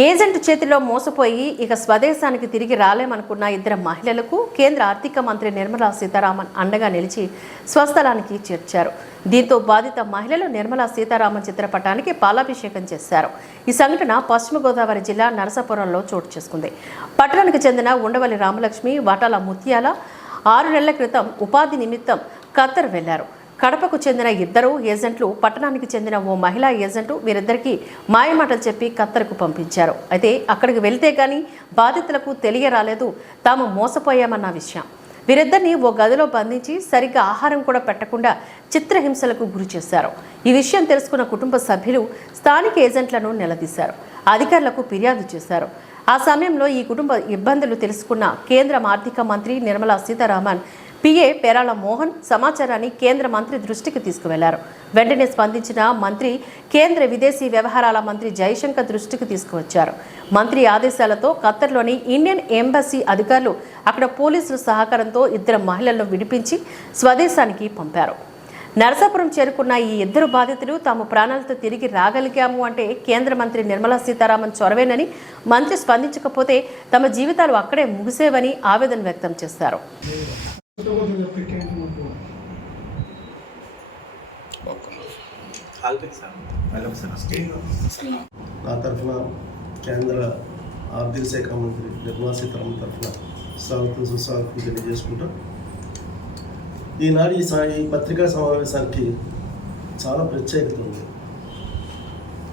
Agent చేతిలో మోసపోయి ఇక స్వదేశానికి తిరిగి రాలేమనుకున్న ఇద్దరు మహిళలకు కేంద్ర ఆర్థిక మంత్రి నిర్మలా సీతారామన్ అండగా నిలిచి స్వస్థలానికి చేర్చారు. దీంతో బాధిత మహిళలు నిర్మలా సీతారామన్ చిత్రపటానికి పాలాభిషేకం చేశారు. ఈ సంఘటన పశ్చిమ గోదావరి జిల్లా నరసాపురంలో చోటు చేసుకుంది. పట్టణానికి చెందిన ఉండవల్లి రామలక్ష్మి వాటాల ముత్యాల ఆరు నెలల క్రితం ఉపాధి నిమిత్తం ఖత్తర్ వెళ్ళారు కడపకు చెందిన ఇద్దరు ఏజెంట్లు పట్టణానికి చెందిన ఓ మహిళా ఏజెంటు వీరిద్దరికీ మాయమాటలు చెప్పి ఖత్తర్కు పంపించారు. అయితే అక్కడికి వెళ్తే కానీ బాధితులకు తెలియరాలేదు. తాము మోసపోయామన్న విషయం. వీరిద్దరిని ఓ గదిలో బంధించి సరిగ్గా ఆహారం కూడా పెట్టకుండా చిత్రహింసలకు గురి చేశారు. ఈ విషయం తెలుసుకున్న కుటుంబ సభ్యులు స్థానిక ఏజెంట్లను నిలదీశారు. అధికారులకు ఫిర్యాదు చేశారు. ఆ సమయంలో ఈ కుటుంబ ఇబ్బందులు తెలుసుకున్న కేంద్ర ఆర్థిక మంత్రి నిర్మలా సీతారామన్ పిఏ పేరాల మోహన్ సమాచారాన్ని కేంద్ర మంత్రి దృష్టికి తీసుకువెళ్ళారు. వెంటనే స్పందించిన మంత్రి కేంద్ర విదేశీ వ్యవహారాల మంత్రి జయశంకర్ దృష్టికి తీసుకువచ్చారు. మంత్రి ఆదేశాలతో ఖత్తర్లోని ఇండియన్ ఎంబసీ అధికారులు అక్కడ పోలీసుల సహకారంతో ఇద్దరు మహిళలను విడిపించి స్వదేశానికి పంపారు. నరసాపురం చేరుకున్న ఈ ఇద్దరు బాధితులు తాము ప్రాణాలతో తిరిగి రాగలిగాము అంటే కేంద్ర మంత్రి నిర్మలా సీతారామన్ చొరవేనని మంత్రి స్పందించకపోతే తమ జీవితాలు అక్కడే ముగిసేవని ఆవేదన వ్యక్తం చేశారు. నా తరఫున కేంద్ర ఆర్థిక శాఖ మంత్రి నిర్మలా సీతారామన్ తరఫున స్వాగతం సుస్వాగతం తెలియజేసుకుంటూ ఈనాడు ఈ సా- ఈ పత్రికా సమావేశానికి చాలా ప్రత్యేకత ఉంది.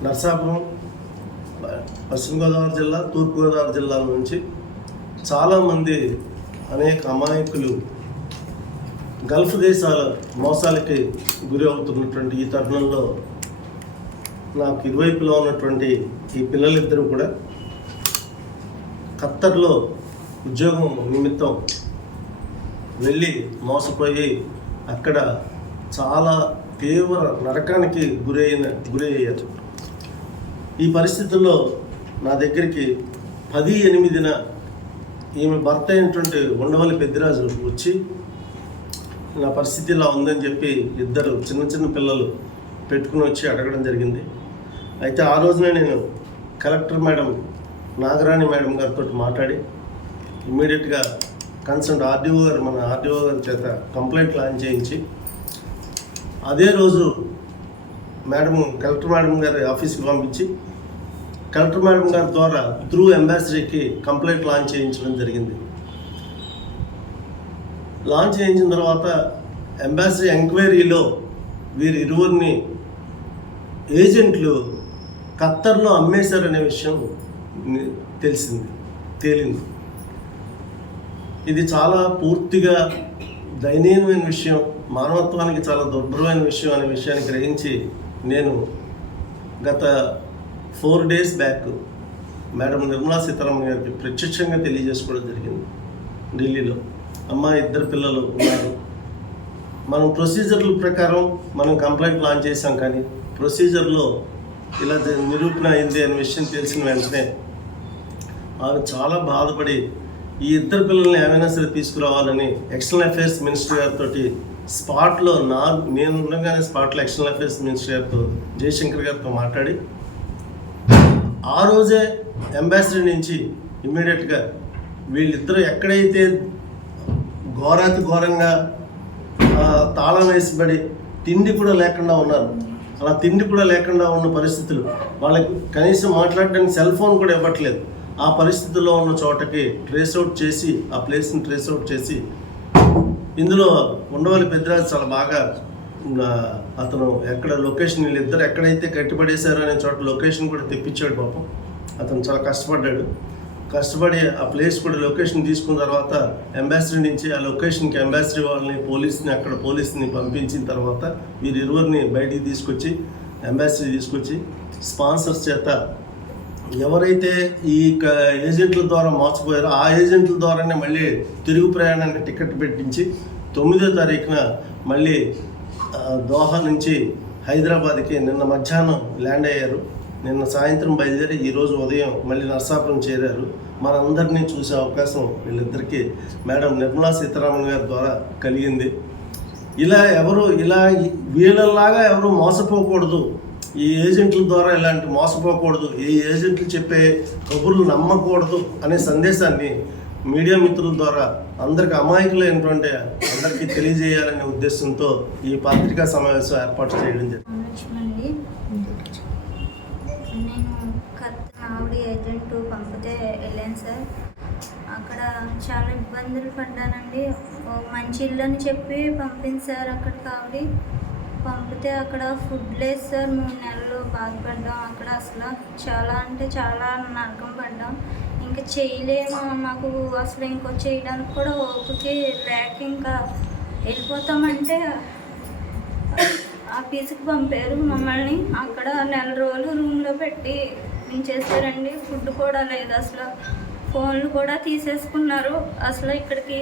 నర్సాపురం పశ్చిమ గోదావరి జిల్లా తూర్పు గోదావరి జిల్లాల నుంచి చాలామంది అనేక అమాయకులు గల్ఫ్ దేశాల మోసాలకి గురి అవుతున్నటువంటి ఈ తరుణంలో నాకు ఇరువైపులో ఉన్నటువంటి ఈ పిల్లలిద్దరూ కూడా ఖత్తర్లో ఉద్యోగం నిమిత్తం వెళ్ళి మోసపోయి అక్కడ చాలా తీవ్ర నరకానికి గురైన గురి అయ్యారు ఈ పరిస్థితుల్లో నా దగ్గరికి పది ఎనిమిదిన ఈమె భర్త అయినటువంటి ఉండవల్లి పెద్దిరాజు వచ్చి నా పరిస్థితి ఇలా ఉందని చెప్పి ఇద్దరు చిన్న చిన్న పిల్లలు పెట్టుకుని వచ్చి అడగడం జరిగింది. అయితే ఆ రోజునే నేను కలెక్టర్ మేడం నాగరాణి మేడం గారితో మాట్లాడి ఇమ్మీడియట్గా కన్సర్న్ ఆర్డీఓ గారు మన ఆర్డీఓ గారి చేత కంప్లైంట్ లాంచ్ చేయించి అదే రోజు మేడం కలెక్టర్ మేడం గారి ఆఫీస్కి పంపించి కలెక్టర్ మేడం గారి ద్వారా త్రూ అంబాసిడర్కి కంప్లైంట్ లాంచ్ చేయించడం జరిగింది. లాంచ్ చేయించిన తర్వాత ఎంబాసీ ఎంక్వైరీలో వీరి ఇరువురిని ఏజెంట్లు ఖత్తర్లో అమ్మేశారనే విషయం తెలిసింది తేలింది. ఇది చాలా పూర్తిగా దయనీయమైన విషయం మానవత్వానికి చాలా దుర్భరమైన విషయం అనే విషయాన్ని గ్రహించి నేను గత four days back madam Nirmala Sitharaman గారికి ప్రత్యక్షంగా తెలియజేసుకోవడం జరిగింది ఢిల్లీలో. అమ్మ ఇద్దరు పిల్లలు ఉన్నారు. మనం ప్రొసీజర్ల ప్రకారం మనం కంప్లైంట్ లాంచ్ చేసాం కానీ ప్రొసీజర్లో ఇలా నిరూపణ అయింది అనే విషయం తెలిసిన వెంటనే ఆమె చాలా బాధపడి ఈ ఇద్దరు పిల్లల్ని ఏమైనా సరే తీసుకురావాలని ఎక్స్టర్నల్ అఫైర్స్ మినిస్టర్ గారితో స్పాట్లో నా నేను ఉండగానే స్పాట్లో ఎక్స్టర్నల్ అఫైర్స్ మినిస్టర్ గారితో జయశంకర్ గారితో మాట్లాడి ఆ రోజే అంబాసిడర్ నుంచి ఇమ్మీడియట్గా వీళ్ళిద్దరూ ఎక్కడైతే ఘోరాతి ఘోరంగా తాళం వేసిబడి తిండి కూడా లేకుండా ఉన్నారు. అలా తిండి కూడా లేకుండా ఉన్న పరిస్థితులు. వాళ్ళకి కనీసం మాట్లాడడానికి సెల్ ఫోన్ కూడా ఇవ్వట్లేదు. ఆ పరిస్థితుల్లో ఉన్న చోటకి ట్రేస్ అవుట్ చేసి ఆ ప్లేస్ని ట్రేస్ అవుట్ చేసి ఇందులో ఉండవల్లి పెద్దరాజు చాలా బాగా అతను ఎక్కడ లొకేషన్ వీళ్ళిద్దరు ఎక్కడైతే కట్టిపడేశారో అనే చోట లొకేషన్ కూడా తెప్పించాడు పాపం. అతను చాలా కష్టపడ్డాడు. కష్టపడి ఆ ప్లేస్ కూడా లొకేషన్ తీసుకున్న తర్వాత అంబాసిడర్ నుంచి ఆ లొకేషన్కి అంబాసిడర్ వాళ్ళని పోలీస్ని అక్కడ పోలీస్ని పంపించిన తర్వాత వీరు ఇరువురిని బయటికి తీసుకొచ్చి అంబాసిడర్ తీసుకొచ్చి స్పాన్సర్స్ చేత ఎవరైతే ఈ క- ఏజెంట్ల ద్వారా మార్చిపోయారో ఆ ఏజెంట్ల ద్వారానే మళ్ళీ తిరుగు ప్రయాణానికి టికెట్ పెట్టించి తొమ్మిదో తారీఖున మళ్ళీ దోహా నుంచి హైదరాబాద్కి నిన్న మధ్యాహ్నం ల్యాండ్ అయ్యారు. నిన్న సాయంత్రం బయలుదేరి ఈరోజు ఉదయం మళ్ళీ నర్సాపురం చేరారు. మనందరినీ చూసే అవకాశం వీళ్ళిద్దరికీ. మేడం నిర్మలా సీతారామన్ గారి ద్వారా కలిగింది. ఇలా ఎవరు ఇలా వీళ్ళలాగా ఎవరు మోసపోకూడదు. ఈ ఏజెంట్ల ద్వారా ఇలాంటి మోసపోకూడదు. ఈ ఏజెంట్లు చెప్పే కబుర్లు నమ్మకూడదు అనే సందేశాన్ని మీడియా మిత్రుల ద్వారా అందరికి అమాయకులైనటువంటి అందరికీ తెలియజేయాలనే ఉద్దేశంతో ఈ పత్రికా సమావేశం ఏర్పాటు చేయడం జరిగింది. చాలా ఇబ్బందులు పడ్డానండి మంచి ఇల్లు అని చెప్పి పంపింది సార్ అక్కడికి ఆవిడ. పంపితే అక్కడ ఫుడ్ లేదు సార్ మూడు నెలలు బాధపడ్డాం అక్కడ అసలు. చాలా అంటే చాలా నరకం పడ్డాం. ఇంకా చేయలేము మాకు అసలు ఇంకో చేయడానికి కూడా ఓపికి లేక ఇంకా వెళ్ళిపోతామంటే ఆఫీస్కి పంపారు మమ్మల్ని. అక్కడ నెల రోజులు రూమ్లో పెట్టి ఉంచేసారండి ఫుడ్ కూడా లేదు అసలు. ఫోన్లు కూడా తీసేసుకున్నారు. అసలు ఇక్కడికి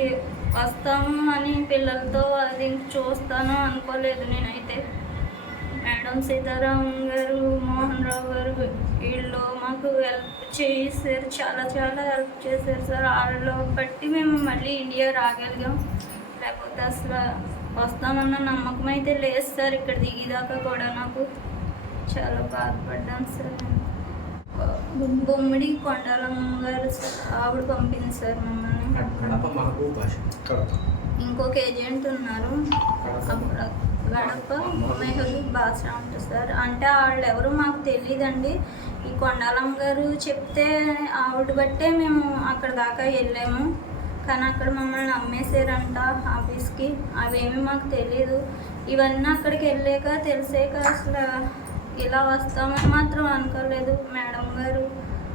వస్తాము అని పిల్లలతో అది చూస్తాను అనుకోలేదు నేనైతే. మేడం సీతారాం గారు మోహన్ రావు గారు వీళ్ళు మాకు హెల్ప్ చేశారు చాలా చాలా హెల్ప్ చేశారు సార్. వాళ్ళు బట్టి మేము మళ్ళీ ఇండియా రాగలిగాం. లేకపోతే అసలు వస్తామన్న నమ్మకం అయితే లేదు సార్. ఇక్కడ దిగేదాకా కూడా నాకు చాలా బాధపడ్డాను సార్. బొమ్మిడి కొండలమ్మ గారు ఆవిడ పంపింది సార్ మమ్మల్ని. ఇంకొక ఏజెంట్ ఉన్నారు. అప్పుడు గడప మెహబూబ్ బాసా ఉంటుంది సార్. అంటే వాళ్ళు ఎవరు మాకు తెలియదండి ఈ కొండాలం గారు చెప్తే ఆవిడ బట్టే మేము అక్కడ దాకా వెళ్ళాము. కానీ అక్కడ మమ్మల్ని అమ్మేశారంట ఆఫీస్కి. అవేమి మాకు తెలియదు ఇవన్నీ అక్కడికి వెళ్ళాక తెలిసాక అసలు ఇలా వస్తామని మాత్రం అనుకోలేదు. మేడం గారు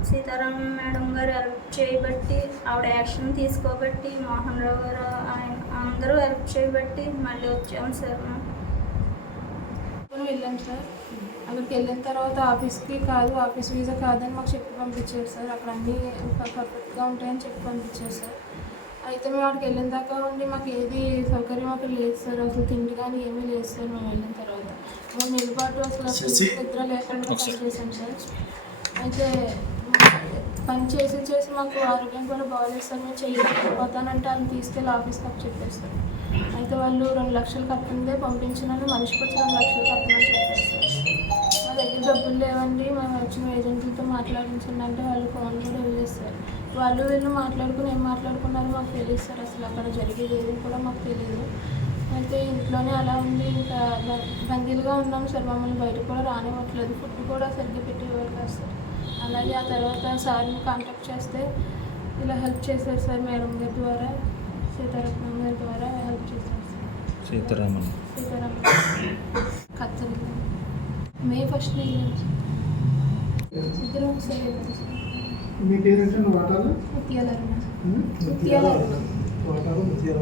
సీతారాం మేడం గారు హెల్ప్ చేయబట్టి ఆవిడ యాక్షన్ తీసుకోబట్టి మోహన్ రావు గారు ఆయన అందరూ హెల్ప్ చేయబట్టి మళ్ళీ వచ్చాము సార్ మేము. వెళ్ళాం సార్. అక్కడికి వెళ్ళిన తర్వాత ఆఫీస్కి కాదు ఆఫీస్ వీసా కాదని మాకు చెప్పి పంపించారు సార్. అక్కడ అన్నీ పర్ఫెక్ట్గా ఉంటాయని చెప్పి పంపించారు సార్. అయితే మేము అక్కడికి వెళ్ళిన దాకా ఉండి మాకు ఏది సౌకర్యం అక్కడ లేదు సార్. అసలు తిండి కానీ ఏమీ లేదు సార్ మేము వెళ్ళిన తర్వాత. మూడు నెలల పాటు అసలు. నిద్ర లేకుండా పని చేశాం సార్. అయితే పని చేసి చేసి మాకు ఆరోగ్యం కూడా బాగోలేదు సార్. మేము చేయలేకపోతానంటే వాళ్ళని తీసుకెళ్ళి ఆఫీస్కి అప్పు చెప్పారు సార్. అయితే వాళ్ళు రెండు లక్షలు కట్టిందే పంపించినాను మనిషికి వచ్చి రెండు లక్షలు కట్టమని చెప్పారు సార్. మా దగ్గర డబ్బులు లేవండి. మేము వచ్చిన ఏజెంట్లతో మాట్లాడించండి అంటే వాళ్ళు ఫోన్ కూడా వదిలేస్తారు వాళ్ళు వీళ్ళు మాట్లాడుకుని ఏం మాట్లాడుకున్నారో మాకు తెలియదు సార్ అసలు అక్కడ జరిగేది ఏది కూడా మాకు తెలియదు అయితే ఇంట్లోనే అలా ఉంది ఇంకా బందీలుగా ఉన్నాం సార్ మమ్మల్ని బయట కూడా రానివ్వట్లేదు. ఫుడ్ కూడా సరిగ్గా పెట్టేవారు కాదు సార్. అలాగే ఆ తర్వాత సార్ని కాంటాక్ట్ చేస్తే ఇలా హెల్ప్ చేశారు సార్ మేడం గారి ద్వారా సీతారత్నం గారి ద్వారా హెల్ప్ చేశారు సార్. సీతారామన్. సీతారామన్ కత్తరి. మే ఫస్ట్ వెళ్ళాం సార్. ఇద్దరు ఒకసారి వెళ్ళాం సార్ మీ పేరెంట్ వాటాలు ముత్యాలమ్మ ముత్యాల ముత్యాలమ్మ వాటాలు ముత్యాల